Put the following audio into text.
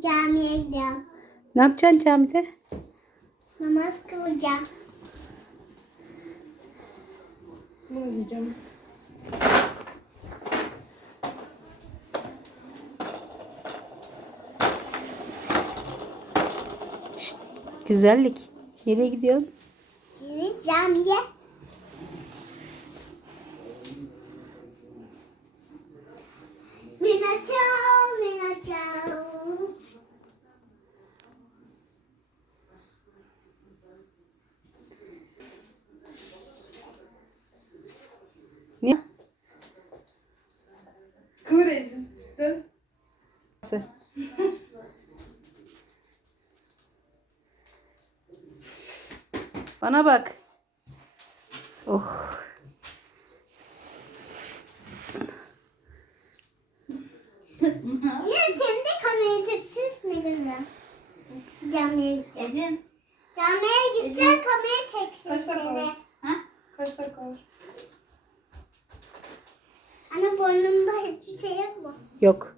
Camiye gideceğim. Ne yapacaksın camide? Namaz kılacağım. Bunu yiyeceğim. Şşt, güzellik. Nereye gidiyorsun? Şimdi camiye. Niye? Kıvır. Dön. Bana bak. Oh. Ya sen de kamerayı çeksin ne güzel. Camiye gideceğim. Ecin. Camiye gideceğim kamera çeksin Kaç dakika seni. var? Ha? Kaç dakika var? Ana burnumda hiçbir şey yok mu? Yok.